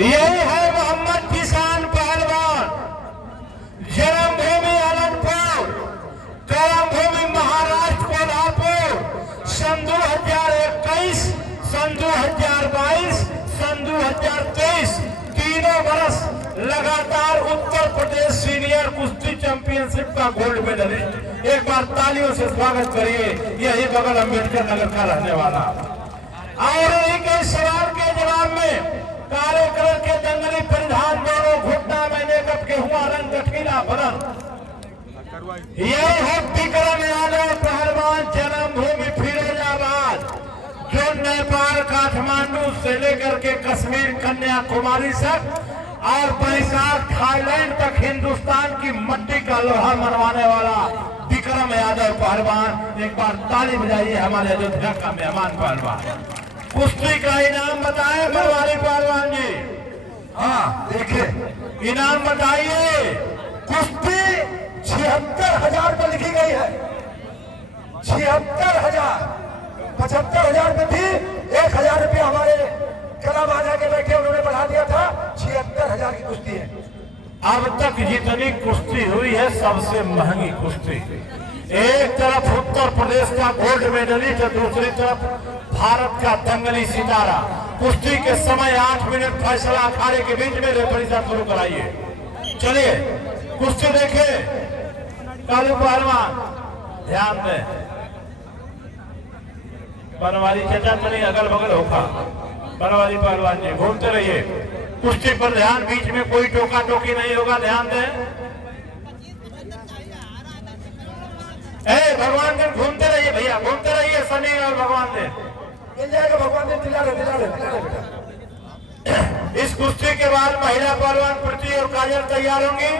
यही है मोहम्मद जिसान पहलवान, जन्मभूमि अनंतपुर, कर्मभूमि महाराष्ट्र कोल्हापुर। सन 2021, सन 2022, सन 2023 तीनों वर्ष लगातार उत्तर प्रदेश सीनियर कुश्ती चैंपियनशिप का गोल्ड मेडलिस्ट। एक बार तालियों से स्वागत करिए, यही बगल अम्बेडकर नगर का रहने वाला। और इन्हीं के सवाल के जवाब में काले कलर के दंगली परिधान, दोनों घुटना में मेकअप के हुआ रंग गठीला बदन, यह है विक्रम यादव पहलवान, जन्मभूमि फिरोजाबाद, जो नेपाल काठमांडू से लेकर के कश्मीर कन्याकुमारी तक और बैसाख थाईलैंड तक हिंदुस्तान की मट्टी का लोहा मनवाने वाला विक्रम यादव पहलवान। एक बार ताली बजाइए हमारे अयोध्या का मेहमान पहलवान। कुश्ती का इनाम बताए बनवारी पहलवान जी। हाँ देखिए इनाम बताइए। कुश्ती 76,000 पर लिखी गई है, 76,000, 75,000 में भी 1,000 रुपया हमारे कला बाजा के बैठे उन्होंने बढ़ा दिया था। 76,000 की कुश्ती है। अब तक जितनी कुश्ती हुई है सबसे महंगी कुश्ती। एक तरफ उत्तर प्रदेश का गोल्ड मेडलिस्ट है, दूसरी तरफ भारत का दंगली सितारा। कुश्ती के समय 8 मिनट फैसला अखाड़े के बीच में रेफरी साहब शुरू कराइए। चलिए कुश्ती देखे। कालू पहलवान ध्यान दें, बनवारी चचा चलिए अगल बगल होगा। बनवारी पहलवान जी घूमते रहिए, कुश्ती पर ध्यान, बीच में कोई टोका टोकी नहीं होगा, ध्यान दें। भगवान दिन घूमते रहिए भैया, घूमते रहिए। शनि और भगवान दिन मिल जाएगा। भगवान दिन दिला रहे बेटा। इस कुश्ती के बाद महिला पहलवान प्रीति और काजल तैयार होंगी।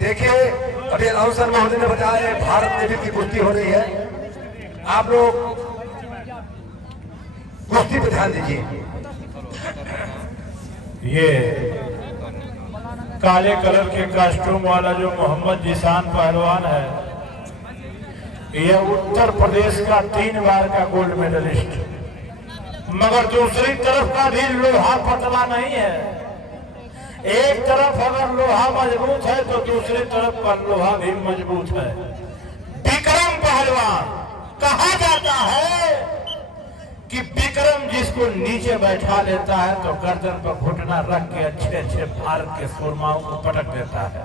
देखिए अभी अवसर महोदय ने बताया भारत में भी कुश्ती हो रही है। आप लोग कुश्ती पे ध्यान दीजिए। ये काले कलर के कॉस्ट्यूम वाला जो मोहम्मद जिसान पहलवान है, यह उत्तर प्रदेश का 3 बार का गोल्ड मेडलिस्ट, मगर दूसरी तरफ का भी लोहा पतला नहीं है। एक तरफ अगर लोहा मजबूत है तो दूसरी तरफ का लोहा भी मजबूत है। विक्रम पहलवान कहा जाता है कि विक्रम जिसको नीचे बैठा लेता है तो गर्दन पर घुटना रख के अच्छे अच्छे भारत के सुरमाओं को पटक देता है,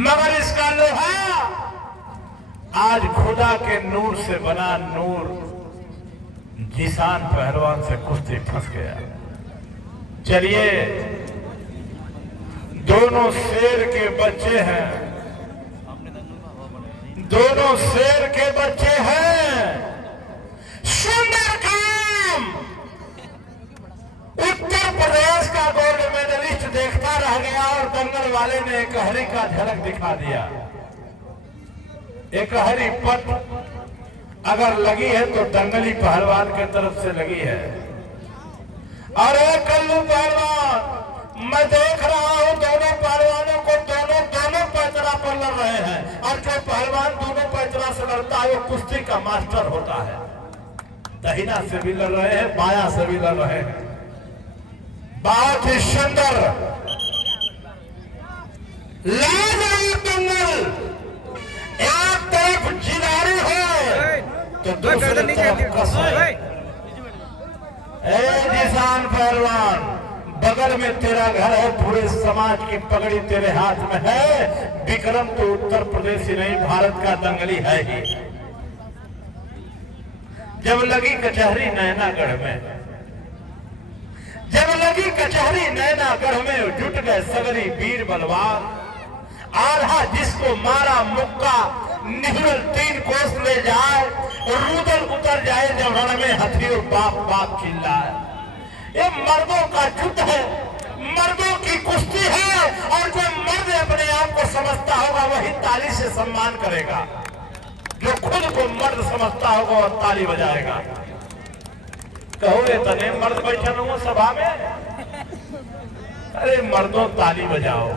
मगर इसका लोहा आज खुदा के नूर से बना नूर जिसान पहलवान से कुश्ती फंस गया। चलिए दोनों शेर के बच्चे हैं, दोनों शेर के बच्चे हैं। सुंदर काम उत्तर प्रदेश का गोल्ड मेडलिस्ट देखता रह गया और दंगल वाले ने एकहरी का झलक दिखा दिया। एकहरी पट अगर लगी है तो दंगली पहलवान के तरफ से लगी है। और एक कल्लू पहलवान, मैं देख रहा हूं दोनों पहलवानों को दोनों पैतरा पर लड़ रहे हैं, और जो पहलवान दोनों पैतरा से लड़ता है वो कुश्ती का मास्टर होता है। दहिना से भी लड़ रहे हैं, बाया से भी लड़ रहे हैं। बहुत ही सुंदर लाजवाब दंगल। एक तरफ जिलारी है तो दूसरी तरफ कसर। जिसान पहलवान बगल में तेरा घर है, पूरे समाज की पगड़ी तेरे हाथ में है। विक्रम तो उत्तर प्रदेश ही नहीं भारत का दंगली है ही। जब लगी कचहरी नैनागढ़ में, जब लगी कचहरी नैनागढ़ में जुट गए सगरी वीर बलवान। आल्हा जिसको मारा मुक्का निहुरल 3 कोस ले जाए, रुदल उतर जाए जब रण में हथियार बाप बाप चिल्लाए। ये मर्दों का युद्ध है, मर्दों की कुश्ती है, और जो मर्द अपने आप को समझता होगा वही ताली से सम्मान करेगा। जो खुद को मर्द समझता होगा और ताली बजाएगा। कहो इतने मर्द बैठे हुए सभा में, अरे मर्दों ताली बजाओ।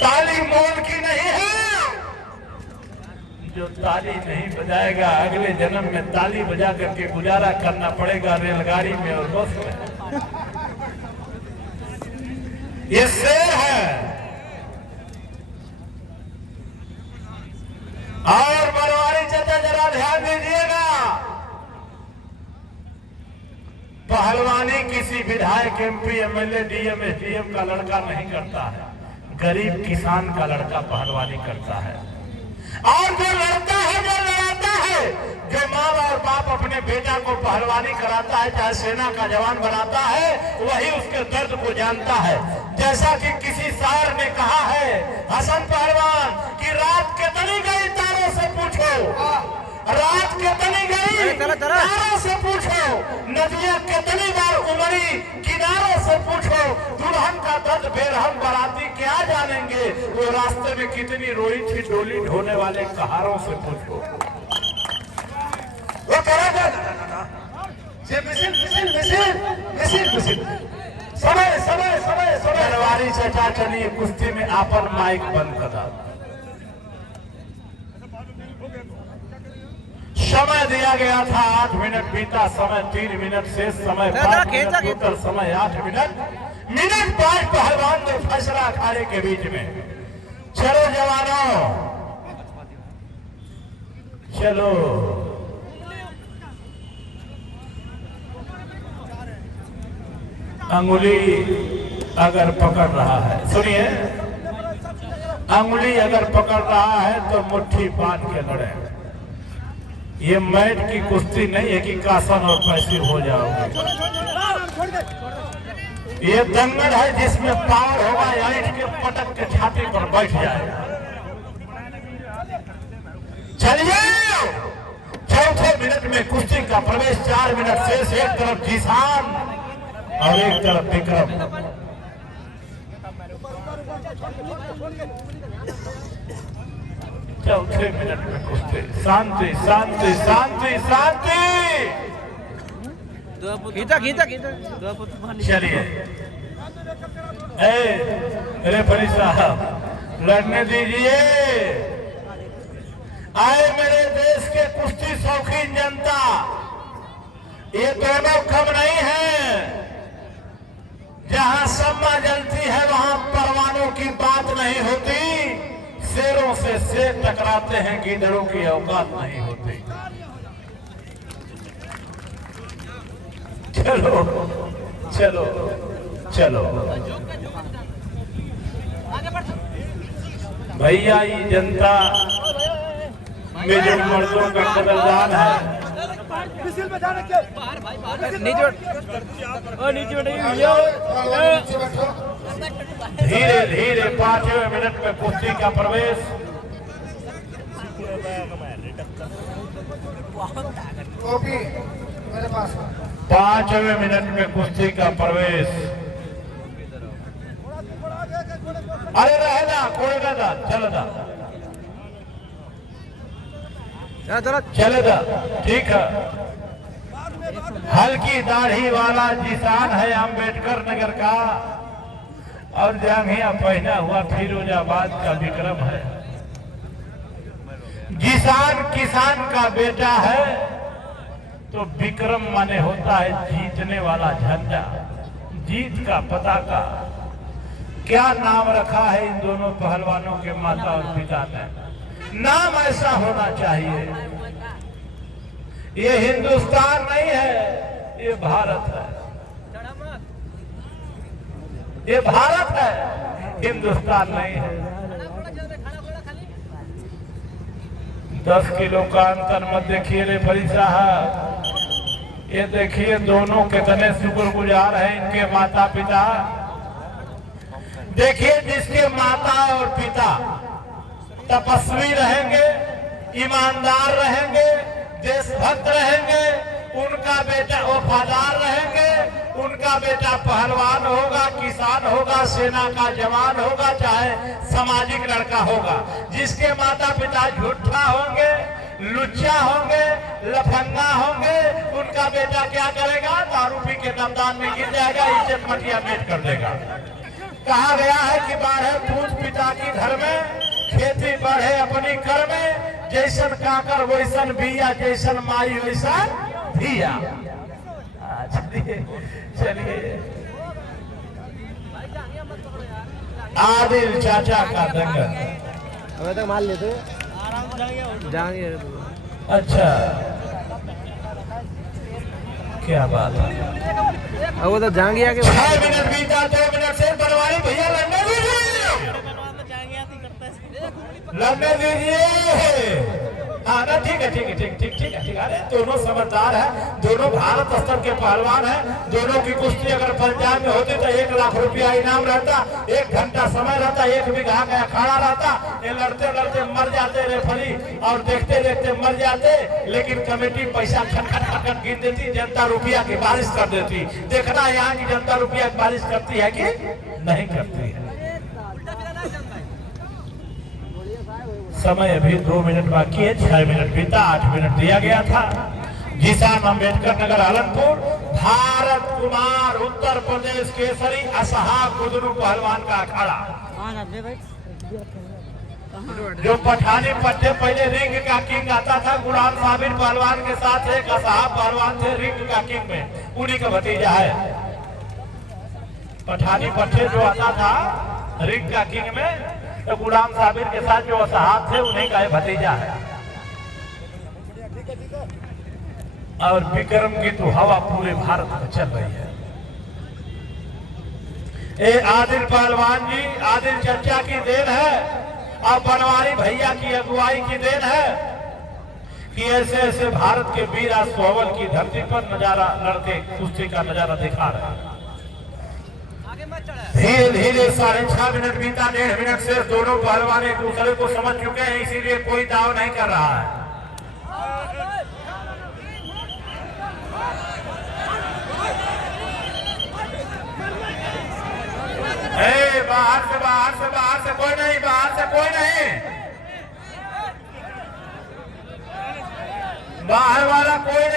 ताली मोल की नहीं है, जो ताली नहीं बजाएगा अगले जन्म में ताली बजा करके गुजारा करना पड़ेगा रेलगाड़ी में और बस में। ये शेर है। और बरवारी चाचा जरा ध्यान दीजिएगा, पहलवानी किसी विधायक, एमपी, एमएलए, डीएम, एसडीएम का लड़का नहीं करता है, गरीब किसान का लड़का पहलवानी करता है। और जो लड़ता है, जो लड़ाता है, जो माँ और बाप अपने बेटा को पहलवानी कराता है, चाहे सेना का जवान बनाता है, वही उसके दर्द को जानता है। जैसा कि किसी शायर ने कहा है, हसन पहलवान, कि रात कितनी गई तारों से पूछो, रात कितनी गई तारों से पूछो, नदियां कितनी बार उमड़ी किनारों से पूछो, दुल्हन का दर्द बेरहम बाराती क्या जानेंगे, वो रास्ते में कितनी रोई थी डोली ढोने वाले कहारों से पूछो। वो समय समय समय समय रवारी चाचा चलिए कुश्ती में आपन माइक बंद करा। समय दिया गया था 8 मिनट, बीता समय 3 मिनट, शेष समय 5 मिनट, टोटल समय 8 मिनट। मिनट 5 पहलवान ने फैसला अखाड़े के बीच में। चलो जवानों चलो, अंगुली अगर पकड़ रहा है, सुनिए, अंगुली अगर पकड़ रहा है तो मुट्ठी बांध के लड़े। ये मैट की कुश्ती नहीं है कि कासन और पैसे हो जाओगे। ये दंगल है जिसमें पावर होगा, ईंट के पटक के छाती पर बैठ जाएगा। चलिए, चौथे मिनट में कुश्ती का प्रवेश, 4 मिनट शेष। एक तरफ जिसान और एक तरफ विक्रम। चौथे मिनट में कुश्ती, शांति शांति शांति शांति। चलिए रेफरी साहब लड़ने दीजिए। आए मेरे देश के कुश्ती शौकीन जनता, ये दोनों कम नहीं है। जहां सम्मा जलती है वहां परवानों की बात नहीं होती। शेरों से शेर टकराते हैं, गीदड़ों की औकात नहीं होती। चलो चलो चलो भैया, ये जनता में जो मर्दों का कदरदान है, धीरे धीरे 5वें मिनट में कुश्ती का प्रवेश। मेरे पास 5वें मिनट में कुश्ती का प्रवेश। अरे रहेगा कोड़ेगा था, चलेगा चलेगा, ठीक है। हल्की दाढ़ी वाला जिसान है अम्बेडकर नगर का, और जांघिया पहना हुआ फिरोजाबाद का विक्रम है। जिसान किसान का बेटा है, तो विक्रम माने होता है जीतने वाला झंडा, जीत का पताका। क्या नाम रखा है इन दोनों पहलवानों के माता और पिता ने? नाम ऐसा होना चाहिए। ये हिंदुस्तान नहीं है, ये भारत है। ये भारत है, हिंदुस्तान नहीं है। 10 किलो का अंतर मत देखिए रेफरी साहब। ये देखिए दोनों कितने शुक्रगुजार हैं इनके माता पिता। देखिए जिसके माता और पिता तपस्वी रहेंगे, ईमानदार रहेंगे, देशभक्त रहेंगे, उनका बेटा वफादार रहेंगे, उनका बेटा पहलवान होगा, किसान होगा, सेना का जवान होगा, चाहे सामाजिक लड़का होगा। जिसके माता पिता झूठा होंगे, लुच्चा होंगे, लफंगा होंगे, उनका बेटा क्या करेगा? दारू पी के नमदान में गिर जाएगा, इज्जत मटिया मेट कर देगा। कहा गया है कि बाढ़े पूज पिता की घर में, खेती बढ़े अपनी कर में, जैसन काकर वैसन बिया, जैसन माई वैसन धिया। चलिए चलिए, आदिल चाचा का दंगल। अबे तक मार लेते जाएंगे। अच्छा, क्या बात है। अब वो तो जाएंगे आके 6 मिनट बीता, 2 मिनट से बनवारी भैया लड़ने दीजिए, लड़ने दीजिए। हाँ ना, ठीक है ठीक है ठीक ठीक ठीक है ठीक है। अरे दोनों समझदार है, दोनों भारत स्तर के पहलवान है। दोनों की कुश्ती अगर पंजाब में होती तो 1 लाख रुपया इनाम रहता, 1 घंटा समय रहता, 1 बीघा का अखाड़ा रहता। ये लड़ते लड़ते मर जाते रेफरी, और देखते देखते मर जाते, लेकिन कमेटी पैसा खटखट खटखट गिन देती, जनता रुपया की बारिश कर देती। देखना यहाँ की जनता रुपया की बारिश करती है कि नहीं करती है। समय अभी 2 मिनट बाकी है, 6 मिनट बीता, 8 मिनट दिया गया था। जिसान अम्बेडकर नगर आलमपुर, भारत कुमार उत्तर प्रदेश केसरी असहा गुदरू पहलवान का अखाड़ा। जो पठानी पट्टे पहले रिंग का किंग आता था, गुलाम साबिर पहलवान के साथ एक असहा पहलवान थे रिंग का किंग में, उन्हीं का भतीजा है। पठानी पट्टे जो आता था रिंग का किंग में, तो गुलाम साबिर के साथ जो असहाब थे उन्हीं का भतीजा है। और विक्रम की तो हवा पूरे भारत में चल रही है। ये आदिल पहलवान जी, आदिल चचा की देन है, और बनवारी भैया की अगुवाई की देन है कि ऐसे ऐसे भारत के वीर सोवल की धरती पर नजारा लड़के कुश्ती का नजारा दिखा रहे हैं। धीरे धीरे 6.5 मिनट बीता, 1.5 मिनट से दोनों पहलवान एक दूसरे को समझ चुके हैं, इसीलिए कोई दाव नहीं कर रहा है। बाहर से कोई नहीं, बाहर से कोई नहीं, बाहर वाला कोई